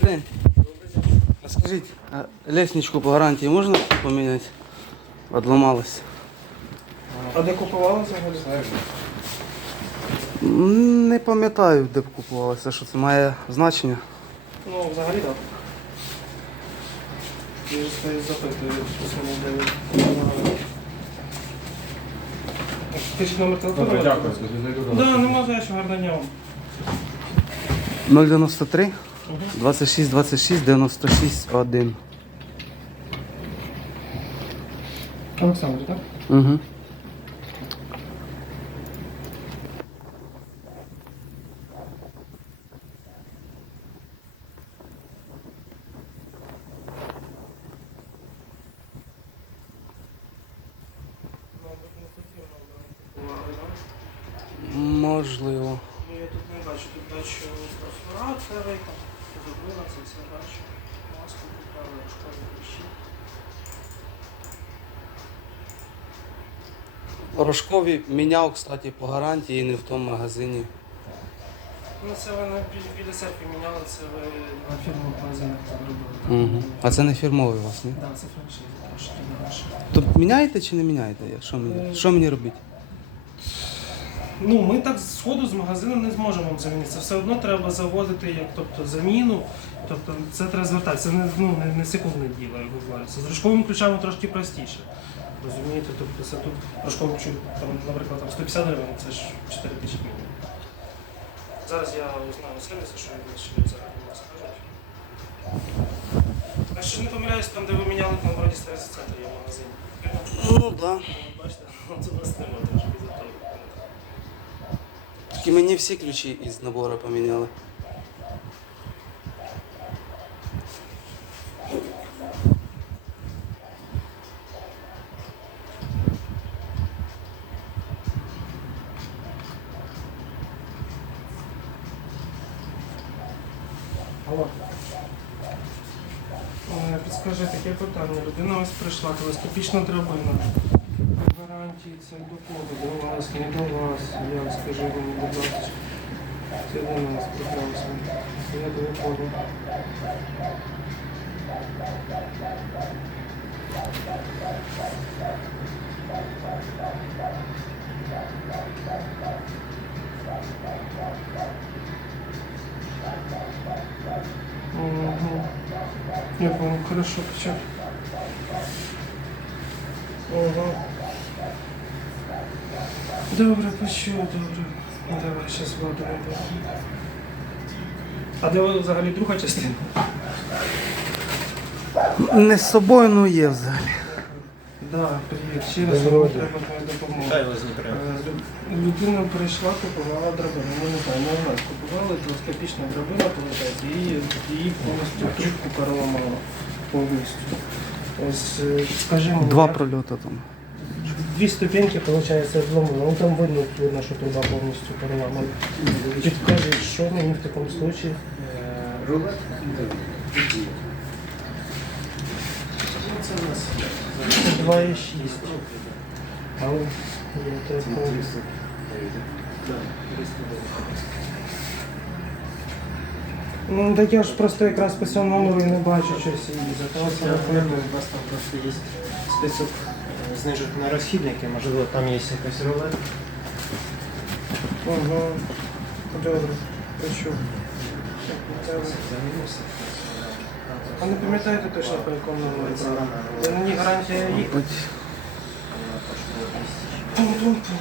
Добрий день. А скажіть, а лестничку по гарантії можна поміняти? Одламалась. А де купували взагалі? Не пам'ятаю, де б купувалася, що це має значення. Ну, взагалі так. Я ж стоїть запитую, що саме де. Ти ж номер телефону? Добре, дякую. Вас. Да, нема за що гарного дня вам. 093 26 26 96 1. Олександр, так? Угу. Можливо. Ну, я тут не бачу, тут бачу перфоратори, там зробила це все бачу. Маску купили, школи вищі. Рожкові міняв, кстати, по гарантії не в тому магазині. Ну це ви на бі- біля церкви міняли, це ви на фірму магазинах так робили. Угу. А це не фірмовий у вас, ні? Так, це франшиза, дорожче. То міняєте чи не міняєте? Що мені, що мені робити? Ну, ми так з сходу з магазину не зможемо вам замінити. Це все одно треба заводити як тобто, заміну. Тобто це треба звертатися. Це не, ну, не, не секундне діло, як говориться. З рожковими ключами трошки простіше. Розумієте, тобто це тут рожковий ключ, там, наприклад, там 150 гривень, це ж 4 тисячі мінімум. Зараз я узнаю у що він що взагалі не скажуть. Якщо не помиляюсь, там, де ви міняли, там вроді сервіс центр є в магазині. Ну так. Да. Бачите, от у нас немає. Тільки мені всі ключі із набору поміняли. Алло. Е, Підскажи таке питання. Людина ось прийшла, телескопічна драбина. Гарантії це до кого? До вас, не до вас. Я скажи мені, будь ласка. Це до нас прекрасно. Я до кого? Угу. Я понял, хорошо, почему? Ага. Добре, почув, добре. Ну, Давай, зараз владу А де взагалі друга частина? Не з собою, ну є взагалі. Да, привіт, ще раз треба твоя допомога. Хай вас не. Е, лю- Людина прийшла, купувала драбину. Ну, не знаю, не знаю, купувала телескопічна драбина, виходить, і її повністю трубку переламала. Повністю. Ось, е, скажи мені, Два як- прольоти там. Дві ступеньки, виходить, зломано. Ну там видно, видно, що труба повністю переламана. Підкажи, що мені в такому случаї? Рулет? Це 2,6. Але я тебе помню. Ну так я ж просто якраз по цьому номеру і не бачу щось і за того Напевно, у вас там просто є список знижок на розхідники, можливо, там є якась рулетка. Ого, Добре, почув. А не пам'ятаєте точно по якому номеру? Це мені гарантія їх. Пум-пум-пум.